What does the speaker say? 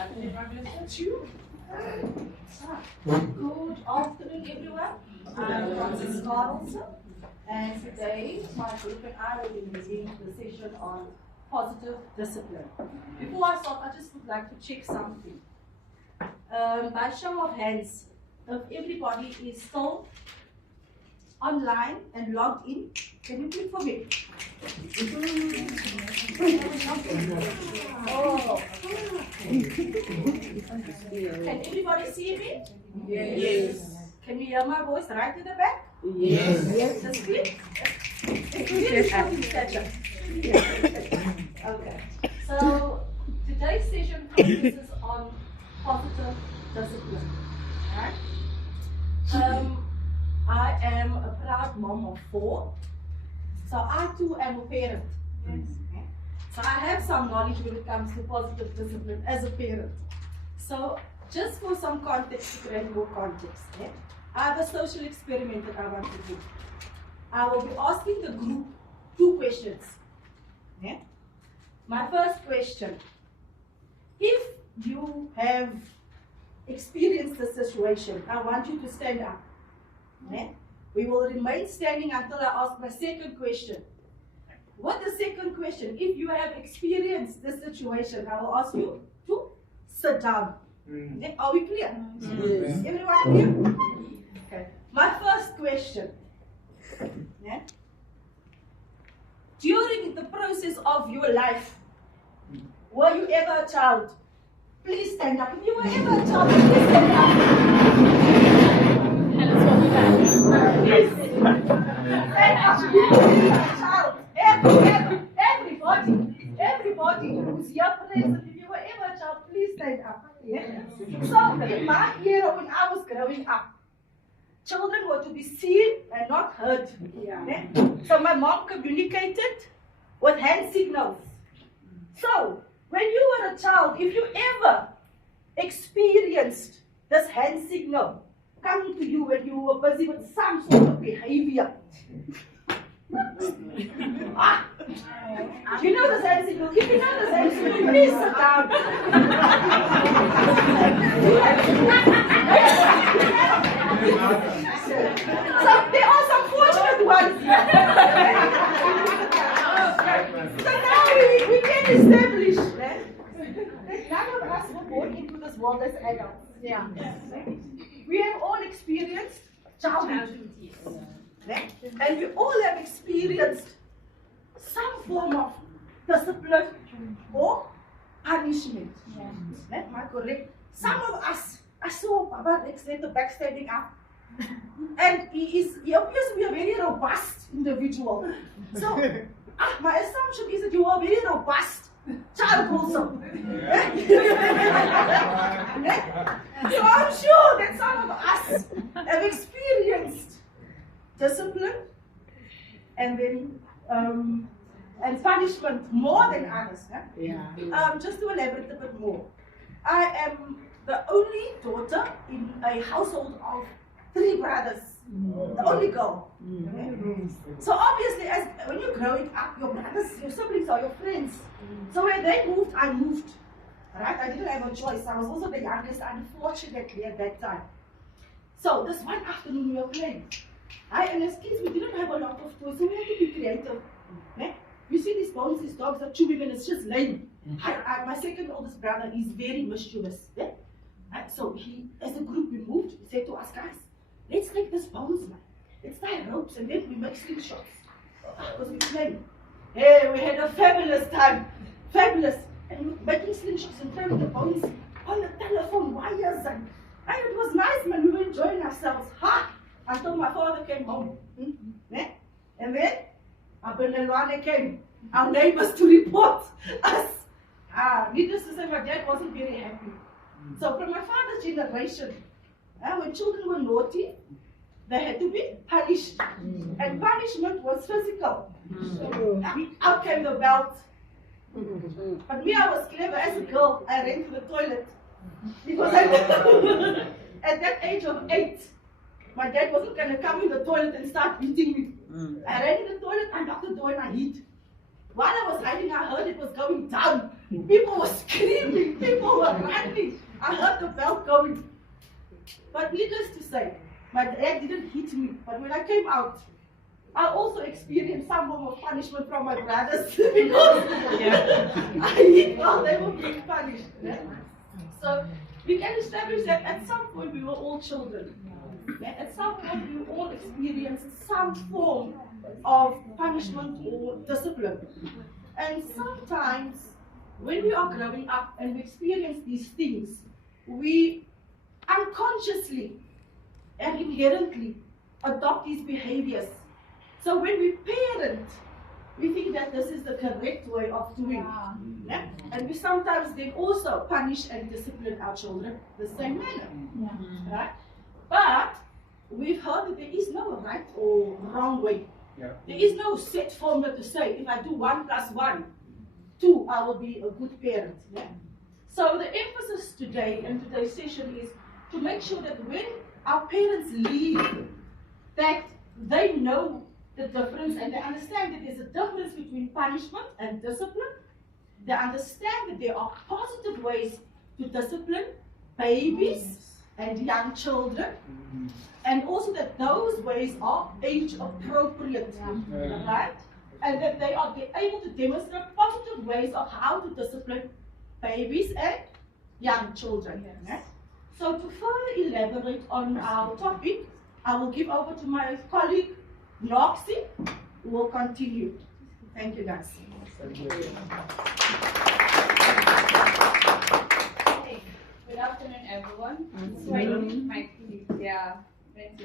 Good afternoon, everyone. I'm Francis Carlson, and today my group and I will be using the session on positive discipline. Before I start, I just would like to check something. By show of hands, if everybody is still online and logged in, can you click for me? Oh. Can everybody see me? Yes. Can you hear my voice right to the back? Yes. Yes. Just click. It's really short in stature. Okay. So today's session focuses on positive discipline. Alright? I am a proud mom of 4. So I too am a parent. Okay. So I have some knowledge when it comes to positive discipline as a parent. So just for some context, to create more context, I have a social experiment that I want to do. I will be asking the group 2 questions. My first question: if you have experienced the situation, I want you to stand up. We will remain standing until I ask my second question. What the second question? If you have experienced the situation, I will ask you to sit down. Are we clear? Yes. Everyone clear? Okay. My first question. During the process of your life, were you ever a child? Please stand up. If you were ever a child, please stand up. Please stand up. If you were ever a child, everybody who's here present, if you were ever a child, please stand up. So in my era, when I was growing up, children were to be seen and not heard. So my mom communicated with hand signals. So when you were a child, if you ever experienced this hand signal coming to you when you were busy with some sort of behavior, you know this hand signal. If you know this hand signal, please sit down. So there are some fortunate ones. So now we can establish that none of us were born into this world as adults. We have all experienced childhood. And we all have experienced some form of discipline or punishment. Am I correct? Some of us, I saw Baba next at the back standing up. And he appears to be a very robust individual. So my assumption is that you are a very robust child also. So I'm sure that some of us have experienced discipline and then and punishment more than others. Just to elaborate a bit more, I am the only daughter in a household of 3 brothers, the only girl. So obviously, when you're growing up, your brothers, your siblings are your friends. So when they moved, I moved. Right? I didn't have a choice. I was also the youngest, unfortunately, at that time. So this one afternoon we were playing. And as kids, we didn't have a lot of toys, so we had to be creative. You see these bones, these dogs are chewing, and it's just lame. My second oldest brother is very mischievous. So as a group, we moved. He said to us, guys, let's take this bones, man. Let's tie ropes, and then we make slingshots. Because we playing. Hey, we had a fabulous time. Fabulous. And we were making slingshots and throwing the bones on the telephone wires. And it was nice, man. We were enjoying ourselves. Until my father came home. And then Abelwane came, our neighbors, to report us. Needless to say, my dad wasn't very happy. So from my father's generation, when children were naughty, they had to be punished. And punishment was physical. Out came the belt. But me, I was clever. As a girl, I ran to the toilet. Because at that age of 8, my dad wasn't going to come in the toilet and start beating me. I ran in the toilet, I knocked the door and I hid. While I was hiding, I heard it was going down. People were screaming, people were running. suddenly, I heard the bell going. But needless to say, my dad didn't hit me. But when I came out, I also experienced some form of punishment from my brothers because I hit while they were being punished. Yeah? So we can establish that at some point we were all children. Yeah? At some point we all experienced some form of punishment or discipline. And sometimes when we are growing up and we experience these things, we unconsciously and inherently adopt these behaviors. So when we parent, we think that this is the correct way of doing it. Yeah? And we sometimes then also punish and discipline our children the same manner. Yeah. Right? But we've heard that there is no right or wrong way. Yeah. There is no set formula to say, if I do 1 + 1, 2, I will be a good parent. Yeah? So the emphasis today in today's session is to make sure that when our parents leave, that they know the difference and they understand that there's a difference between punishment and discipline. They understand that there are positive ways to discipline babies and young children, and also that those ways are age appropriate, right? And that they are able to demonstrate positive ways of how to discipline babies and young children. Right? So to further elaborate on our topic, I will give over to my colleague, Noxie, who will continue. Thank you, guys. Thank you. Good afternoon, everyone. Yeah, thank you.